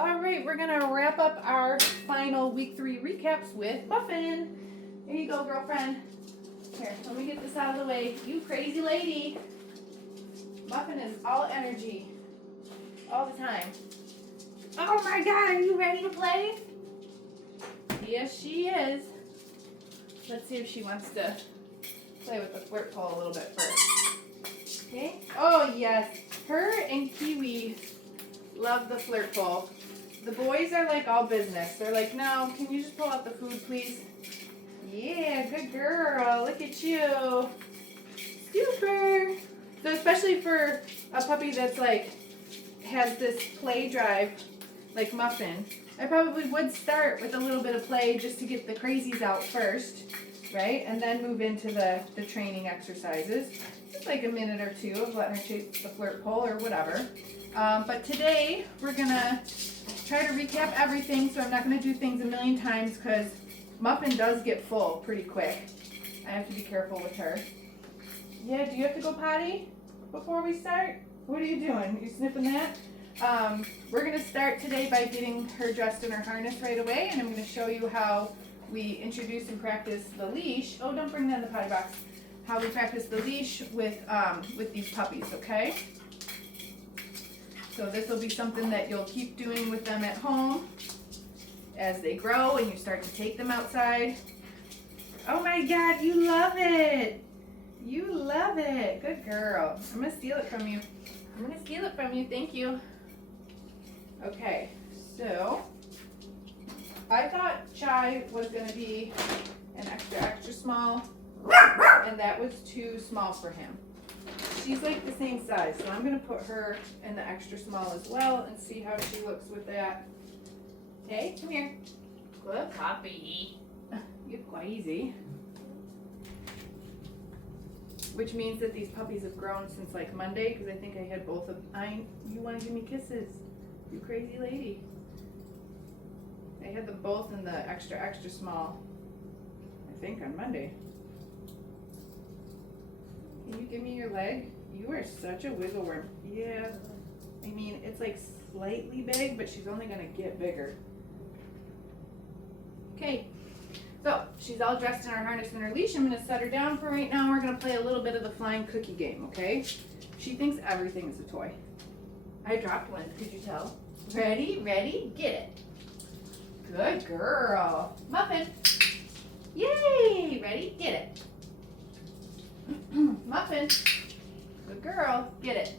All right, we're gonna wrap up our final week 3 recaps with Muffin. Here you go, girlfriend. Here, let me get this out of the way. You crazy lady. Muffin is all energy, all the time. Oh my God, are you ready to play? Yes, she is. Let's see if she wants to play with the flirt pole a little bit first. Okay. Oh yes, her and Kiwi love the flirt pole. The boys are like all business. They're like, no, can you just pull out the food, please? Yeah, good girl. Look at you. Super. So especially for a puppy that's like, has this play drive like Muffin, I probably would start with a little bit of play just to get the crazies out first, right? And then move into the training exercises. Just like a minute or two of letting her chase the flirt pole or whatever. But today we're gonna try to recap everything, so I'm not gonna do things a million times because Muffin does get full pretty quick. I have to be careful with her. Yeah, do you have to go potty before we start? What are you doing? You sniffing that? We're gonna start today by getting her dressed in her harness right away, and I'm gonna show you how we introduce and practice the leash. Oh, don't bring that in the potty box. How we practice the leash with these puppies, okay? So this will be something that you'll keep doing with them at home as they grow and you start to take them outside. Oh my God, you love it. You love it. Good girl. I'm gonna steal it from you. I'm gonna steal it from you. Thank you. Okay, so I thought Chai was gonna be an extra small, and that was too small for him. She's like the same size, so I'm gonna put her in the extra small as well and see how she looks with that. Okay, come here. Good puppy. You're crazy. Which means that these puppies have grown since like Monday, because I think I had both of you want to give me kisses. You crazy lady. I had them both in the extra small, I think on Monday. Can you give me your leg? You are such a wiggle worm. Yeah. I mean, it's like slightly big, but she's only gonna get bigger. Okay. So, she's all dressed in her harness and her leash. I'm gonna set her down for right now. We're gonna play a little bit of the flying cookie game, okay? She thinks everything is a toy. I dropped one, could you tell? Ready, get it. Good girl. Muffin. Yay! Ready, get it. Muffin. Good girl. Get it.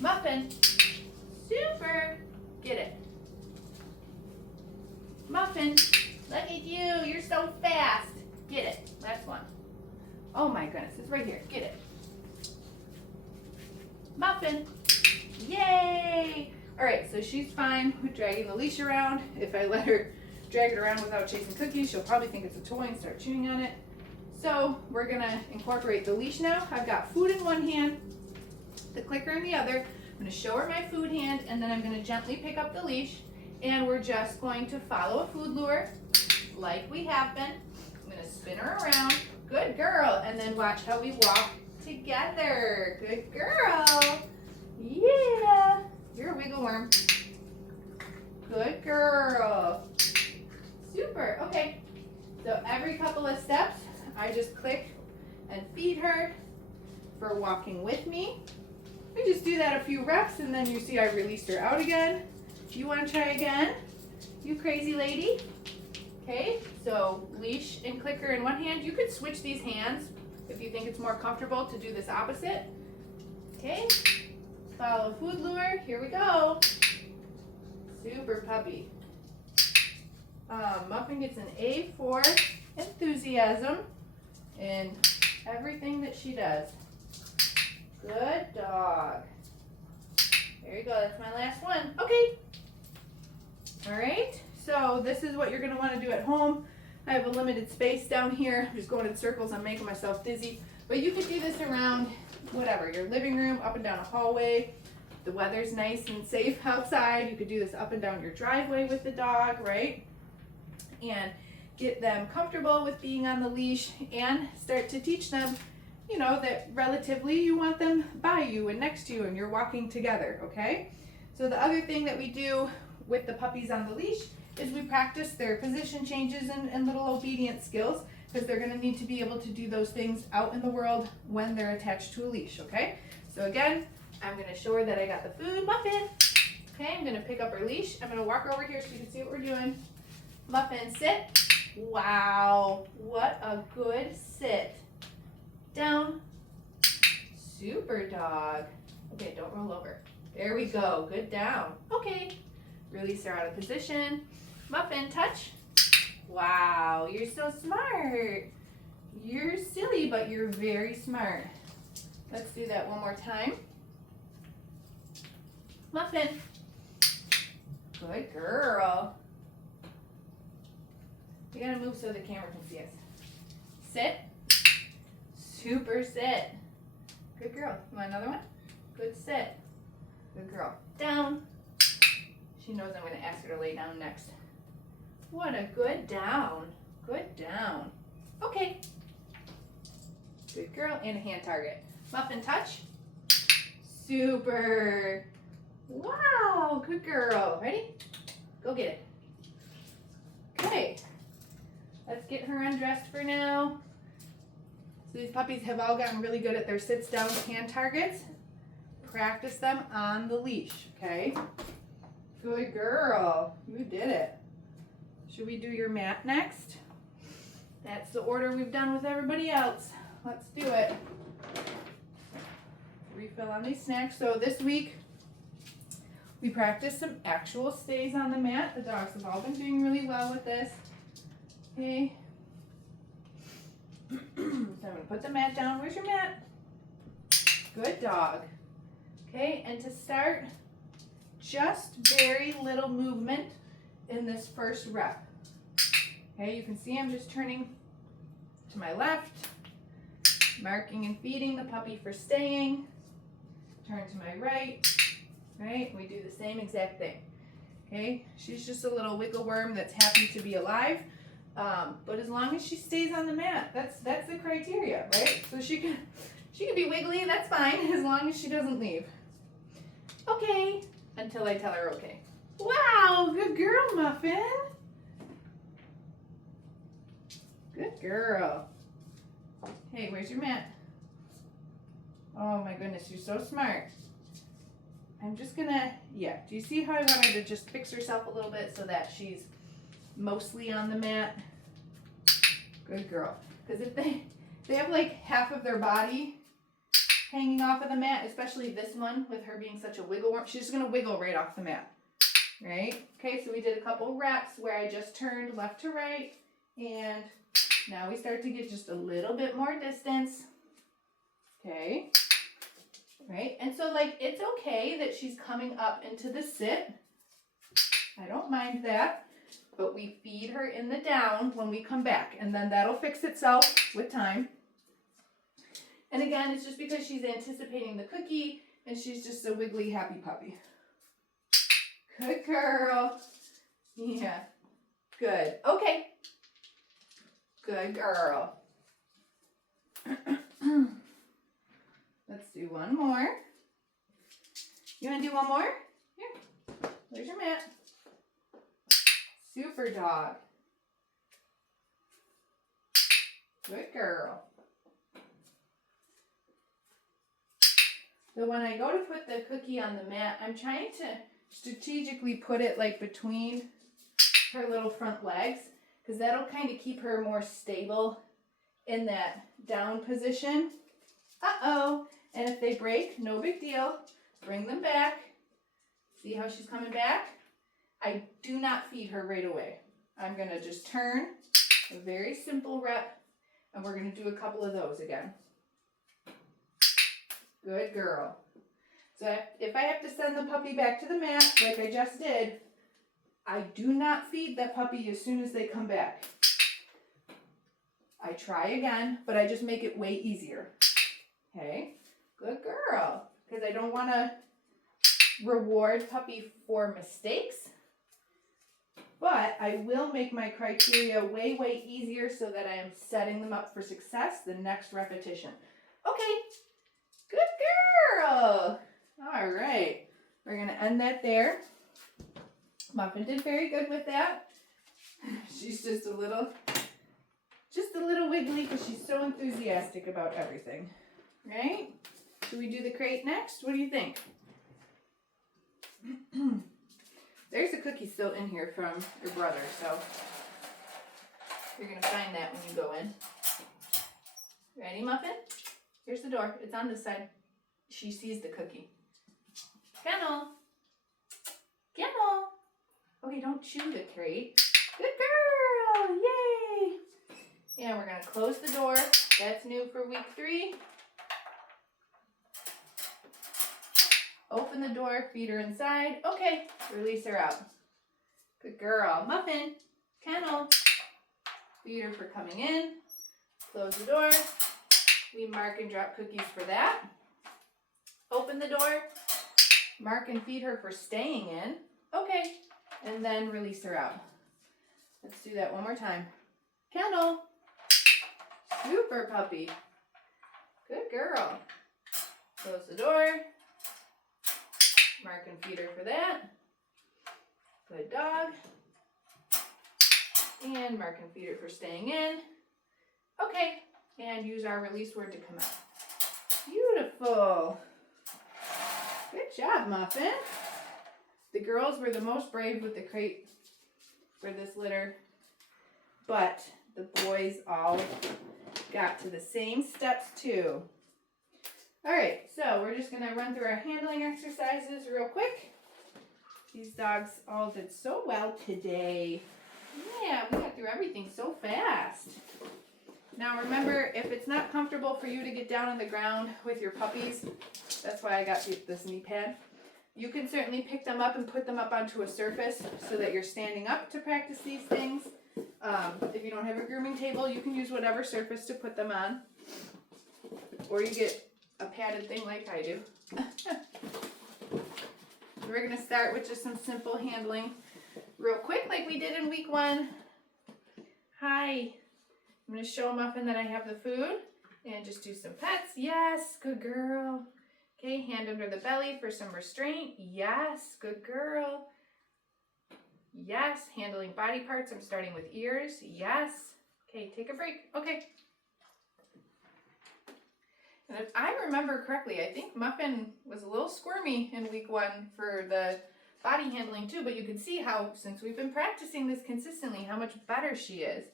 Muffin. Super. Get it. Muffin. Look at you. You're so fast. Get it. Last one. Oh my goodness. It's right here. Get it. Muffin. Yay! Alright, so she's fine with dragging the leash around. If I let her drag it around without chasing cookies, she'll probably think it's a toy and start chewing on it. So we're gonna incorporate the leash now. I've got food in one hand, the clicker in the other. I'm gonna show her my food hand, and then I'm gonna gently pick up the leash, and we're just going to follow a food lure like we have been. I'm gonna spin her around. Good girl. And then watch how we walk together. Good girl. Yeah. You're a wiggle worm. Good girl. Super. Okay. So every couple of steps, I just click and feed her for walking with me. We just do that a few reps, and then you see I released her out again. Do you want to try again? You crazy lady. Okay, so leash and clicker in one hand. You could switch these hands if you think it's more comfortable to do this opposite. Okay, follow food lure. Here we go. Super puppy. Muffin gets an A for enthusiasm in everything that she does. Good dog. There you go. That's my last one. Okay. All right. So this is what you're going to want to do at home. I have a limited space down here. I'm just going in circles. I'm making myself dizzy. But you could do this around whatever, your living room, up and down a hallway. The weather's nice and safe outside. You could do this up and down your driveway with the dog, right? And get them comfortable with being on the leash and start to teach them, you know, that relatively you want them by you and next to you and you're walking together, okay? So the other thing that we do with the puppies on the leash is we practice their position changes and little obedience skills, because they're going to need to be able to do those things out in the world when they're attached to a leash, okay? So again, I'm going to show her that I got the food. Muffin. Okay, I'm going to pick up her leash. I'm going to walk over here so you can see what we're doing. Muffin, sit. Wow, what a good sit. Down. Super dog. Okay, don't roll over. There we go. Good down. Okay. Release her out of position. Muffin, touch. Wow, you're so smart. You're silly, but you're very smart. Let's do that one more time. Muffin. Good girl. You gotta move so the camera can see us. Sit. Super sit. Good girl. You want another one? Good sit. Good girl. Down. She knows I'm gonna ask her to lay down next. What a good down. Good down. Okay. Good girl. And a hand target. Muffin, touch. Super. Wow. Good girl. Ready? Go get it. Okay. Let's get her undressed for now. So these puppies have all gotten really good at their sits, downs, hand targets. Practice them on the leash, okay? Good girl. You did it. Should we do your mat next? That's the order we've done with everybody else. Let's do it. Refill on these snacks. So this week, we practiced some actual stays on the mat. The dogs have all been doing really well with this. Okay. So I'm going to put the mat down. Where's your mat? Good dog. Okay, and to start, just very little movement in this first rep. Okay, you can see I'm just turning to my left, marking and feeding the puppy for staying. Turn to my right, right? We do the same exact thing. Okay, she's just a little wiggle worm that's happy to be alive. But as long as she stays on the mat, that's the criteria, right? So she can be wiggly, that's fine, as long as she doesn't leave. Okay, until I tell her okay. Wow, good girl, Muffin. Good girl. Hey, where's your mat? Oh my goodness, you're so smart. I'm just gonna, do you see how I want her to just fix herself a little bit so that she's mostly on the mat? Good girl. Because if they have like half of their body hanging off of the mat, especially this one with her being such a wiggle worm, she's just gonna wiggle right off the mat, right? Okay, so we did a couple reps where I just turned left to right, and now we start to get just a little bit more distance. Okay, right? And so like, it's okay that she's coming up into the sit. I don't mind that. But we feed her in the down when we come back, and then that'll fix itself with time. And again, it's just because she's anticipating the cookie, and she's just a wiggly, happy puppy. Good girl. Yeah. Good. Okay. Good girl. Let's do one more. You want to do one more? Here. There's your mat. Super dog. Good girl. So when I go to put the cookie on the mat, I'm trying to strategically put it like between her little front legs, because that'll kind of keep her more stable in that down position. Uh-oh. And if they break, no big deal. Bring them back. See how she's coming back? I do not feed her right away. I'm going to just turn, a very simple rep, and we're going to do a couple of those again. Good girl. So if I have to send the puppy back to the mat, like I just did, I do not feed that puppy as soon as they come back. I try again, but I just make it way easier. Okay, good girl. Because I don't want to reward puppy for mistakes. But I will make my criteria way, way easier so that I am setting them up for success the next repetition. Okay, good girl. All right, we're gonna end that there. Muffin did very good with that. She's just a little wiggly because she's so enthusiastic about everything, right? Should we do the crate next? What do you think? There's a cookie still in here from your brother, so you're gonna find that when you go in. Ready, Muffin? Here's the door. It's on this side. She sees the cookie. Kennel. Kennel. Okay, don't chew the crate. Good girl. Yay. And we're going to close the door. That's new for week 3. Open the door. Feed her inside. Okay. Release her out. Good girl. Muffin. Kennel. Feed her for coming in. Close the door. We mark and drop cookies for that. Open the door. Mark and feed her for staying in. Okay. And then release her out. Let's do that one more time. Kennel. Super puppy. Good girl. Close the door. Mark and feed her for that. Good dog. And mark and feed her for staying in. Okay. And use our release word to come out. Beautiful. Good job, Muffin. The girls were the most brave with the crate for this litter, but the boys all got to the same steps too. All right, so we're just gonna run through our handling exercises real quick. These dogs all did so well today. Yeah, we got through everything so fast. Now remember, if it's not comfortable for you to get down on the ground with your puppies, that's why I got this knee pad. You can certainly pick them up and put them up onto a surface so that you're standing up to practice these things. If you don't have a grooming table, you can use whatever surface to put them on. Or you get a padded thing like I do. We're going to start with just some simple handling real quick like we did in week 1. Hi. I'm going to show Muffin that I have the food and just do some pets. Yes, good girl. Okay, hand under the belly for some restraint. Yes, good girl. Yes, handling body parts. I'm starting with ears. Yes. Okay, take a break. Okay. And if I remember correctly, I think Muffin was a little squirmy in week 1 for the body handling too, but you can see how, since we've been practicing this consistently, how much better she is.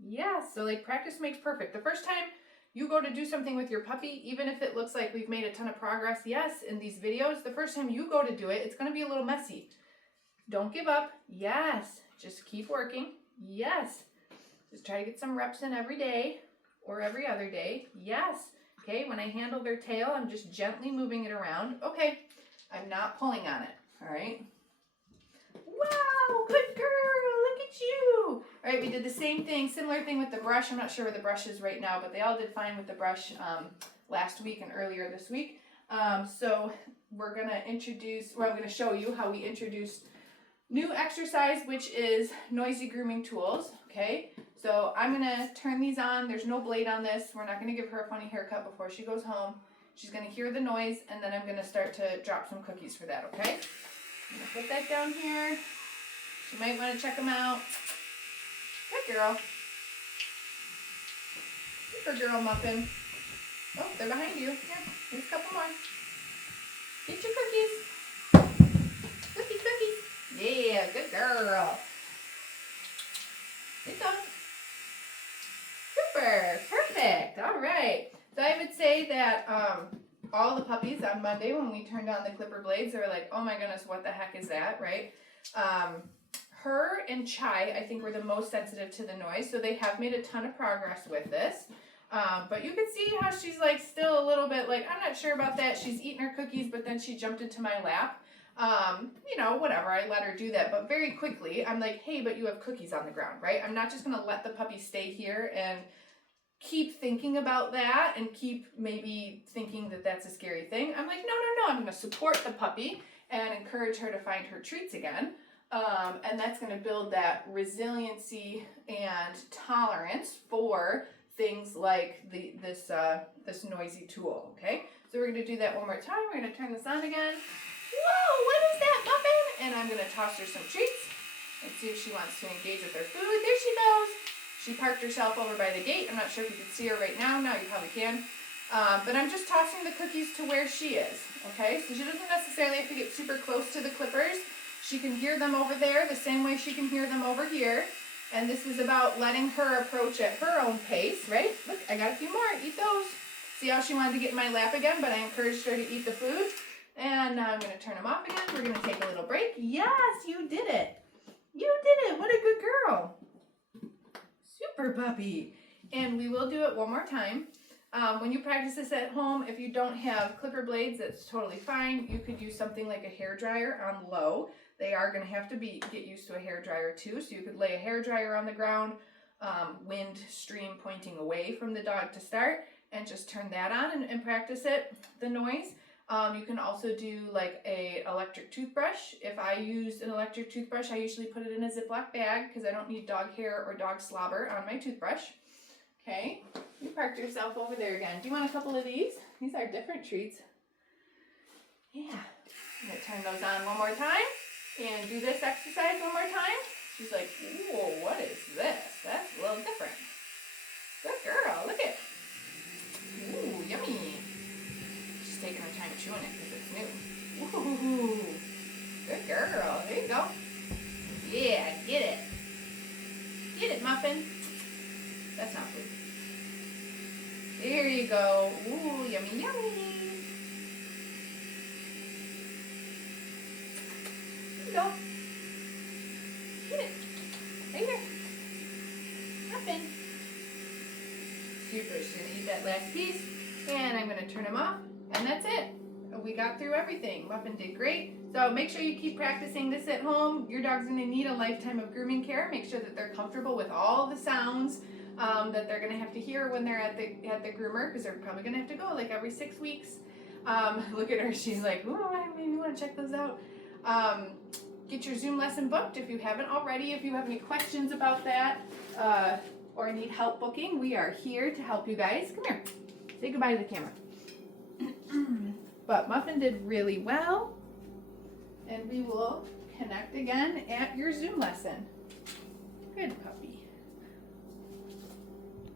Yeah, so like practice makes perfect. The first time you go to do something with your puppy, even if it looks like we've made a ton of progress, yes, in these videos, the first time you go to do it, it's going to be a little messy. Don't give up. Yes. Just keep working. Yes. Just try to get some reps in every day or every other day. Yes. Okay, when I handle their tail, I'm just gently moving it around. Okay, I'm not pulling on it. All right. Wow, good girl. Look at you. All right, we did the same thing, similar thing with the brush. I'm not sure where the brush is right now, but they all did fine with the brush last week and earlier this week. So we're going to introduce, well, I'm going to show you how we introduce new exercise, which is noisy grooming tools. Okay, so I'm going to turn these on. There's no blade on this. We're not going to give her a funny haircut before she goes home. She's going to hear the noise, and then I'm going to start to drop some cookies for that, okay? I'm going to put that down here. You might want to check them out. Good girl. Good girl, Muffin. Oh, they're behind you. Here, here's a couple more. Get your cookies. Cookies, cookies. Yeah, good girl. Good dog. Super. Perfect. All right. So I would say that all the puppies on Monday when we turned on the clipper blades, they were like, oh my goodness, what the heck is that, right? Her and Chai, I think, were the most sensitive to the noise, so they have made a ton of progress with this. But you can see how she's like still a little bit like, I'm not sure about that. She's eating her cookies, but then she jumped into my lap. You know, whatever, I let her do that. But very quickly, I'm like, hey, but you have cookies on the ground, right? I'm not just going to let the puppy stay here and keep thinking about that and keep maybe thinking that that's a scary thing. I'm like, no, I'm going to support the puppy and encourage her to find her treats again. And that's going to build that resiliency and tolerance for things like this noisy tool, okay? So we're going to do that one more time. We're going to turn this on again. Whoa, and I'm going to toss her some treats and see if she wants to engage with her food. There she goes. She parked herself over by the gate. I'm not sure if you can see her right now. Now you probably can. But I'm just tossing the cookies to where she is, okay? So she doesn't necessarily have to get super close to the clippers. She can hear them over there the same way she can hear them over here. And this is about letting her approach at her own pace, right? Look, I got a few more. Eat those. See how she wanted to get in my lap again, but I encouraged her to eat the food. And now I'm going to turn them off again. We're going to take a little break. Yes, you did it. You did it. What a good girl. Super puppy. And we will do it one more time. When you practice this at home, if you don't have clipper blades, that's totally fine. You could use something like a hair dryer on low. They are going to have to get used to a hair dryer too. So you could lay a hair dryer on the ground, wind stream pointing away from the dog to start, and just turn that on and practice it, the noise. You can also do like a electric toothbrush. If I use an electric toothbrush, I usually put it in a Ziploc bag because I don't need dog hair or dog slobber on my toothbrush. Okay, you parked yourself over there again. Do you want a couple of these? These are different treats. Yeah, I'm gonna turn those on one more time and do this exercise one more time. She's like, whoa, what is this? That's a little different. Good girl, look it. Ooh, yummy. She's taking her time chewing it because it's new. Ooh, good girl. There you go. Yeah, get it. Get it, Muffin. That's not food. There you go. Ooh, yummy, yummy. There you go. Get it. Right here. Muffin. Super. She's going to eat that last piece. And I'm going to turn him off. And that's it. We got through everything. Muffin did great. So make sure you keep practicing this at home. Your dog's going to need a lifetime of grooming care. Make sure that they're comfortable with all the sounds that they're going to have to hear when they're at the groomer, because they're probably going to have to go like every 6 weeks. Look at her. She's like, oh, I maybe want to check those out. Get your Zoom lesson booked if you haven't already. If you have any questions about that or need help booking, we are here to help you guys. Come here. Say goodbye to the camera. But Muffin did really well, and we will connect again at your Zoom lesson. Good puppy.